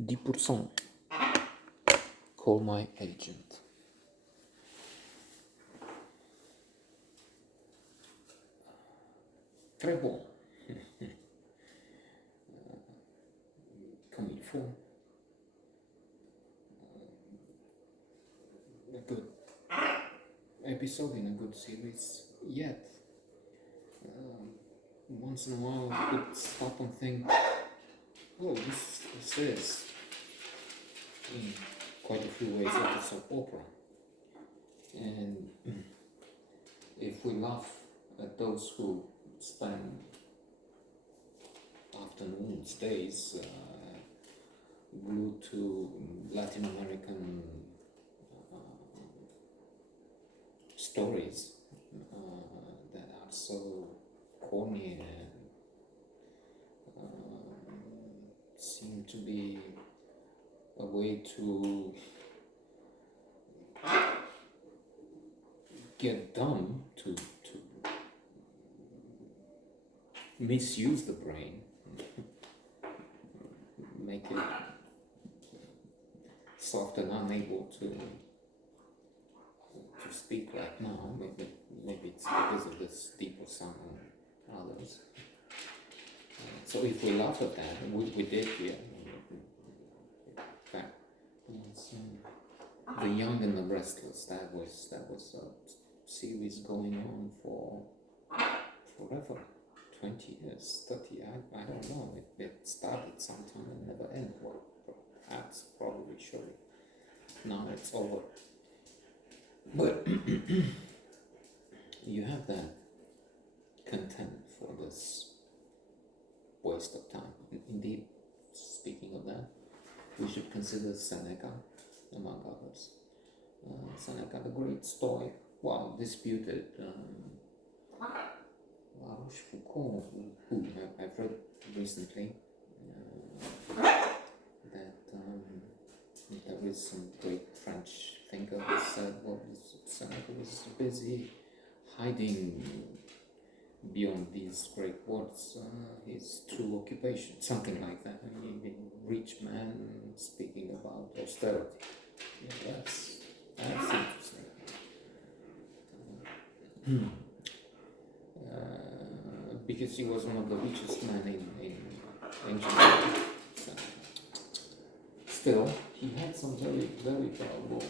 10%. Call my agent. Très bon. Comme il faut. A good episode in a good series yet. Once in a while you could stop and think, oh, this is in quite a few ways like a soap opera. And if we laugh at those who spend afternoons, days glued to Latin American stories that are so corny and seem to be a way to get dumb, to misuse the brain, make it soft and unable to speak right now. Maybe it's because of this deeper sound and others. So if we laugh at that, and we did here, in fact, The Young and the Restless, that was a series going on for forever, 20 years, 30, I don't know, it started sometime and never ended, well, perhaps, probably, surely, now it's over. But you have that contempt for this waste of time. Indeed, speaking of that, we should consider Seneca, among others. Seneca, the great Stoic, well, disputed La Rochefoucauld, who I've read recently, that there is some great French thinker who said, well, Seneca was busy hiding beyond these great words his true occupation, something like that. I mean, a rich man speaking about austerity. Yeah, that's interesting. Because he was one of the richest men in Jamaica. So, still, he had some very, very valuable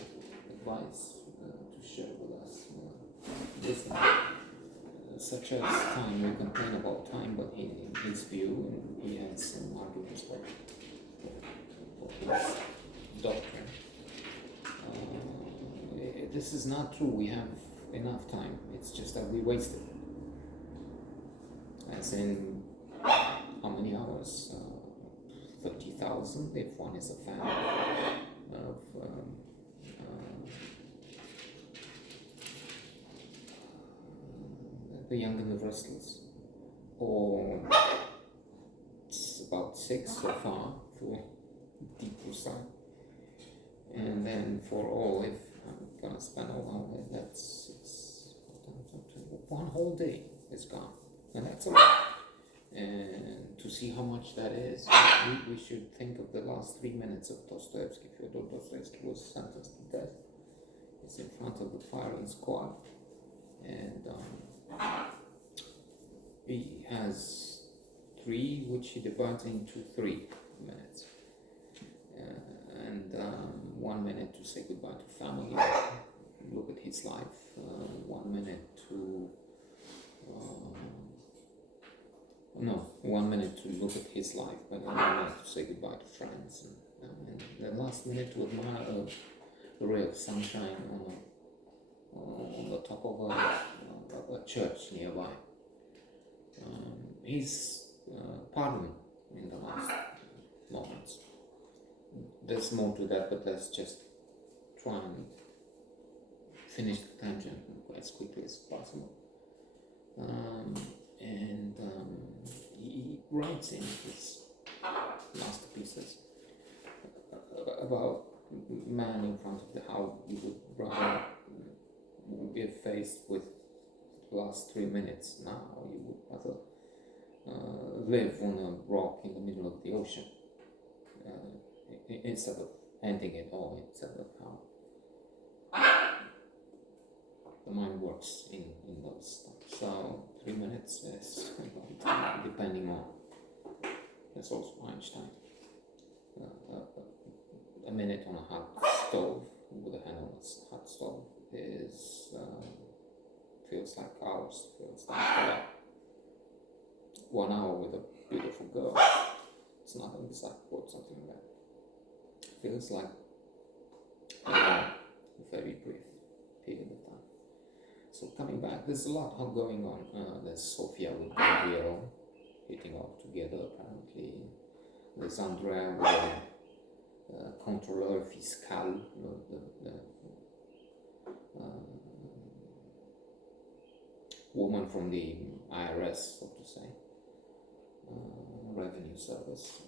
advice to share with us. Wisdom, such as time. We complain about time, but in his view, he has some arguments for his doctrine. This is not true. We have enough time. It's just that we waste it. As in, how many hours? 30,000 if one is a fan of The Young and the Restless, or it's about 6 so far for Deeper Side. And then for all, if I'm gonna spend all of it, that's one whole day is gone, and that's a lot. And to see how much that is, we should think of the last 3 minutes of Dostoevsky. Fyodor Dostoevsky was sentenced to death. He's in front of the firing squad, and he has 3, which he divides into 3 minutes. And 1 minute to say goodbye to family, look at his life, 1 minute to 1 minute to look at his life, but 1 minute to say goodbye to friends, and the last minute to admire a ray of sunshine on the top of a church nearby. He's pardoned in the last moments. There's more to that, but let's just try and finish the tangent as quickly as possible. He writes in his masterpieces about man in front of how you would rather be faced with the last 3 minutes now. You would rather live on a rock in the middle of the ocean. instead of ending it all, instead of how the mind works in those stuff. So 3 minutes is a long time, depending on. That's also Einstein. A minute on a hot stove with a hand on a hot stove is feels like hours. Feels like 1 hour with a beautiful girl. It's not an exact quote, something like that. Feels like a very brief period of time. So coming back, there's a lot going on. There's Sofia with Gabriel hitting off together apparently. There's Andrea with the contrôleur fiscal, the woman from the IRS, so to say, revenue service,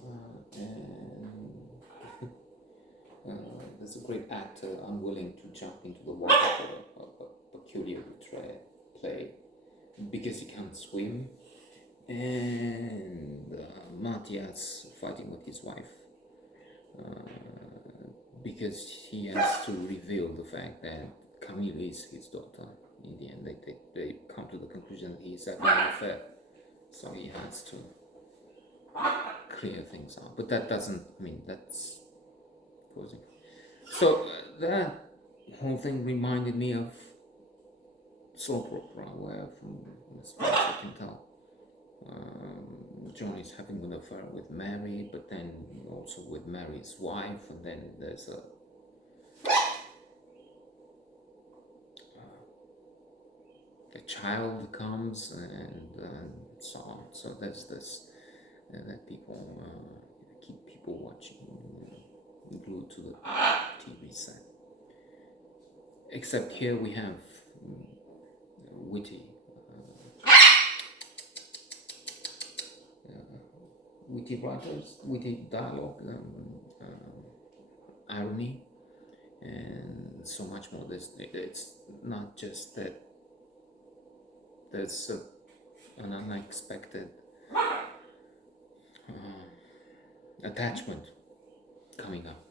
and there's a great actor unwilling to jump into the water for a peculiar play because he can't swim, and Matthias fighting with his wife because he has to reveal the fact that Camille is his daughter. In the end, they come to the conclusion that he's having an affair, so he has to clear things out. But that doesn't mean that's causing. So that whole thing reminded me of soap opera, where from as far as I can tell, John is having an affair with Mary, but then also with Mary's wife, and then there's a child comes, and so on. So there's this that people keep people watching, glued to the TV set. Except here we have witty writers, witty dialogue, irony, and so much more. It's not just that there's an unexpected attachment coming up.